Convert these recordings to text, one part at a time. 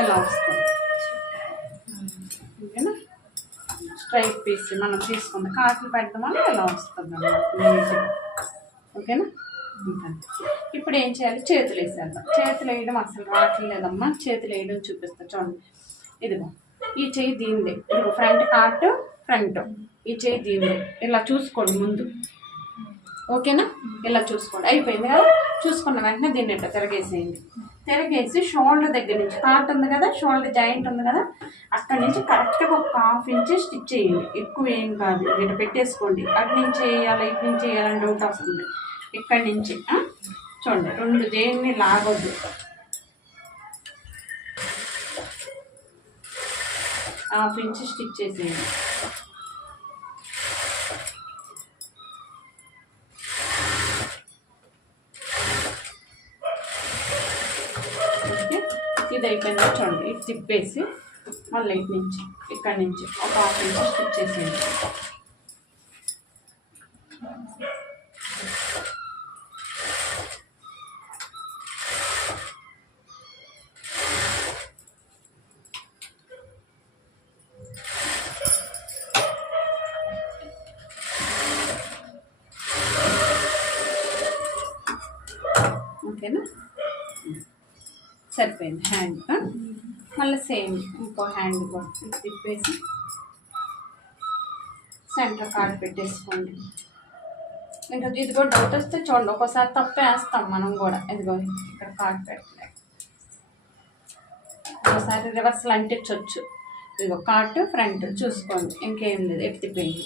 ఎలా వస్తుంది? ఓకేనా? స్ట్రైట్ పీస్ మనం తీసుకుంది కాకి పెట్టడం వల్ల ఎలా వస్తుంది అన్నమాట? ఓకేనా? ఇప్పుడు ఏం చేయాలి? చేతులు వేసేద్దాం. చేతులు వేయడం అసలు రావట్లేదమ్మా. చేతులు వేయడం చూపిస్తా చూడండి. ఇదిగో ఈ చేయి దీనిదే. ఇదిగో ఫ్రంట్ కార్ట్ ఫ్రంట్. ఈ చేయి దీనిదే. ఇలా చూసుకోండి ముందు. ఓకేనా? ఇలా చూసుకోండి. అయిపోయింది కదా? చూసుకున్న వెంటనే దీన్ని ఇట్లా తిరగేసేయండి. తిరగేసి షోల్డర్ దగ్గర నుంచి పార్ట్ ఉంది కదా షోల్డర్ జాయింట్ ఉంది కదా అక్కడి నుంచి కరెక్ట్గా ఒక హాఫ్ ఇంచ్ స్టిచ్ చేయండి. ఎక్కువ ఏం కాదు. ఇక్కడ పెట్టేసుకోండి. అటు నుంచి వేయాలి ఇటు నుంచి వేయాలని డౌట్ వస్తుంది. ఇక్కడి నుంచి చూడండి రెండు దేన్ని లాగొద్దు. హాఫ్ ఇంచ్ స్టిచ్ చేసేయండి ఓకే ఇది అయిపోయింది. చూడండి ఇటు తిప్పేసి మళ్ళీ ఇటు నుంచి ఇక్కడి నుంచి ఒక హాఫ్ ఇంచ్ స్టిచ్ చేసేయండి ఓకేనా? సరిపోయింది. హ్యాండ్ మళ్ళీ సేమ్ ఇంకో హ్యాండ్ కూడా తిప్పేసి సెంటర్ కార్డ్ పెట్టేసుకోండి. ఇంకా ఇది కూడా డౌట్ వస్తే చూడండి ఒక్కోసారి తప్పేస్తాం మనం కూడా. ఇదిగో ఇక్కడ కార్డ్ పెట్టలేదు ఒకసారి రివర్స్లో అంటించవచ్చు ఇదిగో కార్ట్ ఫ్రంట్ చూసుకోండి. ఇంకేం లేదు ఎటు తిప్పేయండి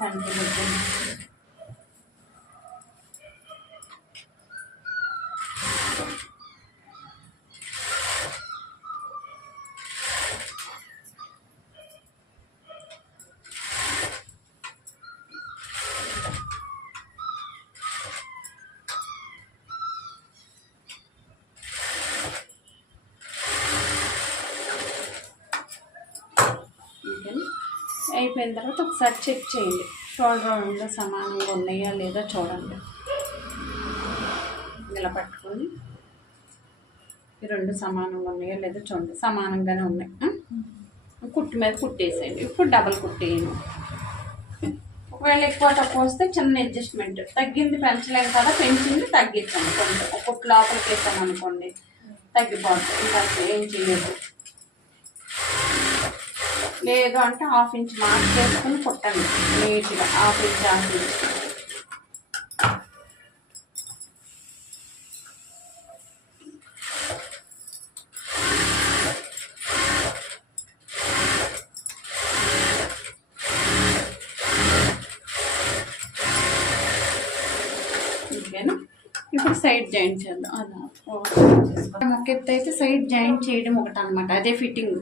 మళ్ళీ సెంటర్ పెట్టండి ఓకేనా అయిపోయిన తర్వాత ఒకసారి చెక్ చేయండి. షోల్డర్ రౌండ్లో సమానంగా ఉన్నాయా లేదా చూడండి. ఇలా పట్టుకొని ఈ రెండు సమానంగా ఉన్నాయా లేదా చూడండి. సమానంగానే ఉన్నాయి. కుట్టు మీద కుట్టేసేయండి. ఇప్పుడు డబల్ కుట్టేయండి. ఒకవేళ ఎక్కువ తక్కువ వస్తే చిన్న అడ్జస్ట్మెంట్ తగ్గింది పెంచలేము కదా పెంచింది తగ్గించండి. కొంచెం. ఒక లోపలికి వేసాం అనుకోండి తగ్గిపోతుంది ఇంకా ఏం చేయలేదు. లేదు అంటే హాఫ్ ఇంచ్ మార్క్ చేసుకుని కుట్టండి. నీట్గా హాఫ్ ఇంచ్ హాఫ్ ఇంచ్ ఓకేనా ఇప్పుడు సైడ్ జాయింట్ చేద్దాం. అలా. ఒక ఎత్తు అయితే సైడ్ జాయింట్ చేయడం ఒకటి అనమాట అదే ఫిట్టింగ్.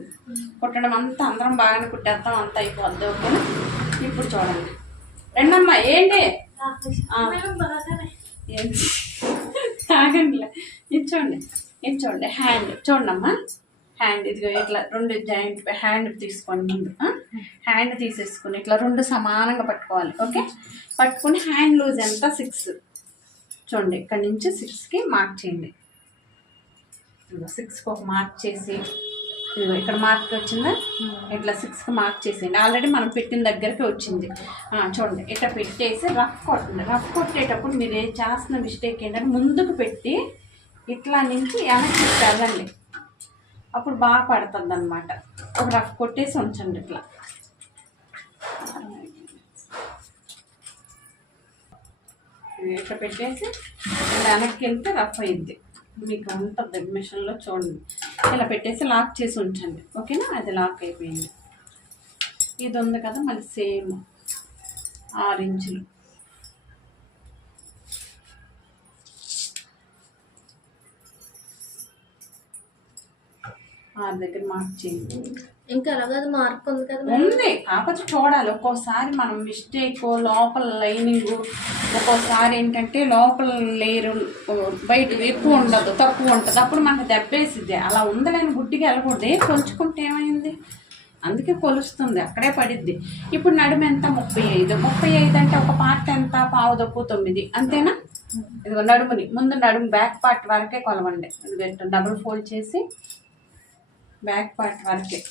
కుట్టడం అంతా అందరం బాగానే కుట్టేస్తాం అంతా అయిపోద్ది ఓకే ఇప్పుడు చూడండి. రెండమ్మా ఏంటి? తాగండిలే. ఇది చూడండి. ఇది చూడండి. హ్యాండ్. చూడమ్మా హ్యాండ్ ఇదిగో ఇట్లా రెండు జాయింట్ హ్యాండ్ తీసుకోండి ముందు. హ్యాండ్ తీసేసుకుని ఇట్లా రెండు సమానంగా పట్టుకోవాలి ఓకే? పట్టుకుని హ్యాండ్ లూజ్ ఎంత? సిక్స్. చూడండి ఇక్కడ నుంచి సిక్స్కి మార్క్ చేయండి. సిక్స్కి ఒక మార్క్ చేసి ఇదిగో ఇక్కడ మార్క్ వచ్చిందా? ఇట్లా సిక్స్కి మార్క్ చేసేయండి. ఆల్రెడీ మనం పెట్టిన దగ్గరికి వచ్చింది. చూడండి ఇట్లా పెట్టేసి రఫ్ కొట్టండి. రఫ్ కొట్టేటప్పుడు మీరు ఏం చేస్తున్న మిస్టేక్ ఏంటంటే ముందుకు పెట్టి ఇట్లా నుంచి వెనక్కి వెళ్ళండి. అప్పుడు బాగా పడుతుంది అనమాట ఒక రఫ్ కొట్టేసి ఉంచండి ఇట్లా. ఇట్లా పెట్టేసి ఇలా వెనక్కి వెళ్తే రఫ్ అయింది మీకు అంత మిషన్లో చూడండి. ఇలా పెట్టేసి లాక్ చేసి ఉంచండి. ఓకేనా? అది లాక్ అయిపోయింది. ఇది ఉంది కదా మళ్ళీ సేమ్ ఆరు ఇంచులు. ఆరు దగ్గర మార్క్ చేయండి. ఇంకా మార్క్ ఉంది కదా ఉంది. కాకపోతే చూడాలి. ఒక్కోసారి మనం మిస్టేక్ లోపల లైనింగ్ ఒక్కోసారి ఏంటంటే లోపల లేరు బయట ఎక్కువ ఉండదు తక్కువ ఉంటుంది అప్పుడు మనకు దెబ్బేసిద్ది. అలా ఉందలేని గుడ్డికి వెళ్ళకూడదు. ఏ కొలుచుకుంటే ఏమైంది? అందుకే కొలుస్తుంది. అక్కడే పడిద్ది. ఇప్పుడు నడుము ఎంత? ముప్పై ఐదు. ముప్పై ఐదు అంటే ఒక పార్ట్ ఎంత? పావు దప్పు తొమ్మిది. అంతేనా? ఇదిగో నడుముని. ముందు నడుము బ్యాక్ పార్ట్ వరకే కొలవండి. డబుల్ ఫోల్డ్ చేసి బ్యాక్ పార్ట్ వరకే.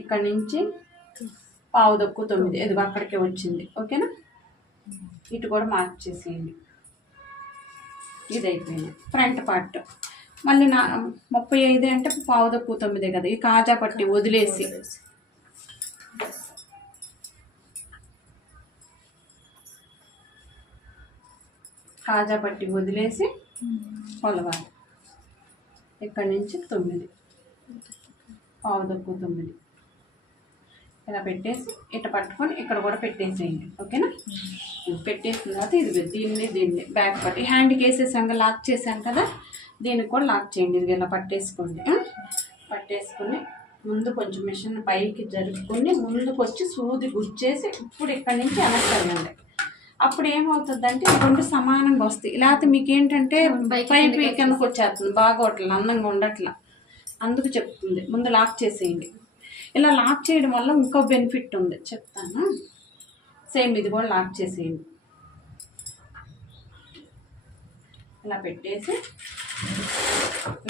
ఇక్కడ నుంచి పావు దక్కు తొమ్మిది. ఇదిగో అక్కడికే వచ్చింది. ఓకేనా? ఇటు కూడా మార్క్ చేసేయండి. ఇది అయిపోయింది ఫ్రంట్ పార్ట్ మళ్ళీ నా ముప్పై ఐదు అంటే పావు దక్కు తొమ్మిదే కదా. ఈ కాజా పట్టి వదిలేసి. కాజా పట్టి వదిలేసి కొలవాలి. ఇక్కడి నుంచి తొమ్మిది. పావు దక్కు తొమ్మిది. ఇలా పెట్టేసి ఇట్ట పట్టుకొని ఇక్కడ కూడా పెట్టేసేయండి. ఓకేనా? పెట్టేసిన తర్వాత ఇది దీన్ని దీన్ని బ్యాక్ పట్టి హ్యాండ్కి వేసేసాక లాక్ చేసాం కదా దీనికి కూడా లాక్ చేయండి. ఇది ఇలా పట్టేసుకోండి? పట్టేసుకొని ముందు కొంచెం మిషన్ పైకి జరుపుకొని ముందుకు వచ్చి సూది గుచ్చేసి ఇప్పుడు ఇక్కడి నుంచి వెనక్కి అప్పుడు ఏమవుతుందంటే రెండు సమానంగా వస్తాయి. లేకపోతే మీకు ఏంటంటే పైకి పైపు కిందకు వచ్చేస్తుంది. బాగోట్ల అందంగా ఉండట్లా. అందుకు చెప్తుంది. ముందు లాక్ చేసేయండి. ఇలా లాక్ చేయడం వల్ల ఇంకో బెనిఫిట్ ఉంది. చెప్తాను. సేమ్ ఇది కూడా లాక్ చేసేయండి. ఇలా పెట్టేసి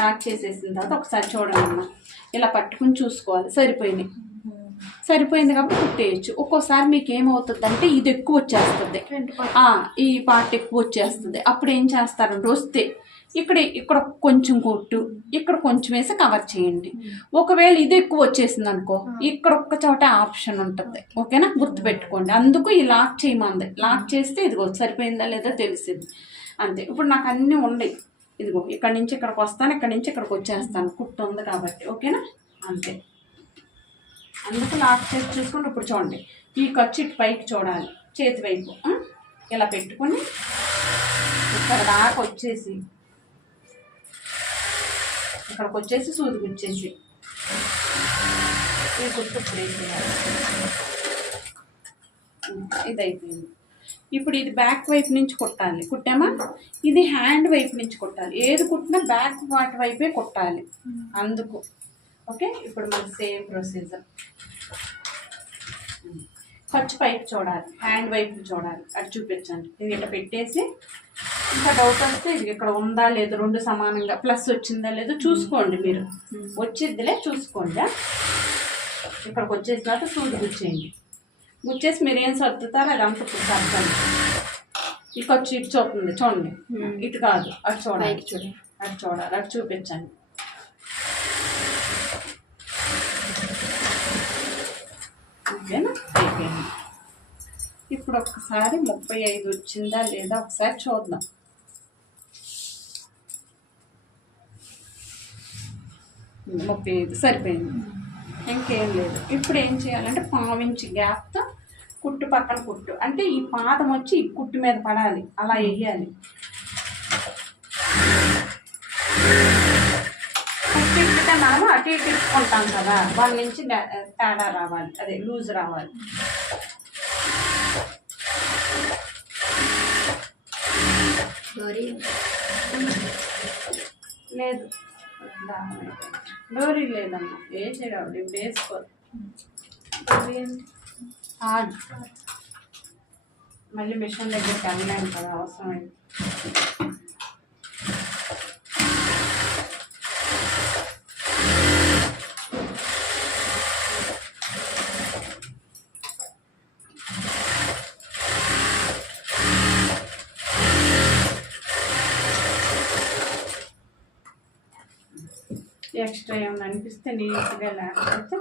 లాక్ చేసేసిన తర్వాత ఒకసారి చూడండి. ఇలా పట్టుకుని చూసుకోవాలి. సరిపోయినాయి సరిపోయింది కాబట్టి కుట్టేయచ్చు. ఒక్కోసారి మీకు ఏమవుతుంది ఇది ఎక్కువ వచ్చేస్తుంది. ఈ పార్ట్ ఎక్కువ వచ్చేస్తుంది. అప్పుడు ఏం చేస్తారంటే వస్తే ఇక్కడ ఇక్కడ కొంచెం కొట్టు ఇక్కడ కొంచెం వేసి కవర్ చేయండి. ఒకవేళ ఇది ఎక్కువ వచ్చేసింది అనుకో ఇక్కడ ఒక్క చోట ఆప్షన్ ఉంటుంది. ఓకేనా? గుర్తుపెట్టుకోండి. అందుకు ఈ లాక్ చేయమంది. లాక్ చేస్తే ఇదిగో సరిపోయిందా లేదా తెలిసింది. అంతే. ఇప్పుడు నాకు అన్నీ ఉన్నాయి. ఇదిగో ఇక్కడ నుంచి ఇక్కడికి వస్తాను ఇక్కడ నుంచి ఇక్కడికి వచ్చేస్తాను. కుట్టు ఉంది కాబట్టి. ఓకేనా? అంతే. అందుకు లాక్ చేసి చూసుకుంటే ఇప్పుడు చూడండి. ఈ ఖర్చు ఇటు పైకి చూడాలి. చేతి వైపు? ఇలా పెట్టుకొని ఇక్కడ దాకా వచ్చేసి ఇక్కడికి వచ్చేసి సూది గుచ్చేసి ఈ గుర్తు ఇప్పుడు వేసేయాలి ఇది అయిపోయింది ఇప్పుడు ఇది బ్యాక్ వైపు నుంచి కుట్టాలి. కుట్టామా? ఇది హ్యాండ్ వైపు నుంచి కుట్టాలి. ఏది కుట్టినా బ్యాక్ వాటి వైపే కుట్టాలి. అందుకు. ఓకే? ఇప్పుడు మన సేమ్ ప్రొసీజర్. ఖర్చు పైపు చూడాలి. హ్యాండ్ వైపు చూడాలి. అది చూపించండి. ఇది ఇట్లా పెట్టేసి ఇంకా డౌట్ వస్తే ఇది ఇక్కడ ఉందా లేదు రెండు సమానంగా ప్లస్ వచ్చిందా లేదో చూసుకోండి మీరు. వచ్చిద్దిలే చూసుకోండి? ఇక్కడికి వచ్చేసిన తర్వాత సూది గుచ్చేయండి. గుచ్చేసి మీరు ఏం సర్దుతారో అది అంత సర్దండి. ఇక వచ్చి ఇటు చూస్తుంది చూడండి. ఇటు కాదు అటు చూడాలి చూడండి. అటు చూడాలి అటు చూపించండి. ఓకేనా? అయిపోయింది. ఇప్పుడు ఒక్కసారి ముప్పై ఐదు వచ్చిందా లేదా ఒకసారి చూద్దాం. ముప్పై ఐదు సరిపోయింది. ఇంకేం లేదు. ఇప్పుడు ఏం చేయాలంటే పావించి గ్యాప్తో కుట్టు పక్కన కుట్టు. అంటే ఈ పాదం వచ్చి ఈ కుట్టు మీద పడాలి. అలా వేయాలి. కుట్టు మనము అటు ఇటు ఇట్టుకుంటాం కదా. వాళ్ళ నుంచి తేడా రావాలి. అదే లూజ్ రావాలి. లేదు. డోరీ లేదమ్మా వేసేటప్పుడు ఇప్పుడు వేసుకోదు హార్డ్ మళ్ళీ మిషన్ దగ్గరికి వెళ్ళాను కదా అవసరమైంది. ఎక్స్ట్రా ఏమైనా అనిపిస్తే నీట్గా లేకపోతే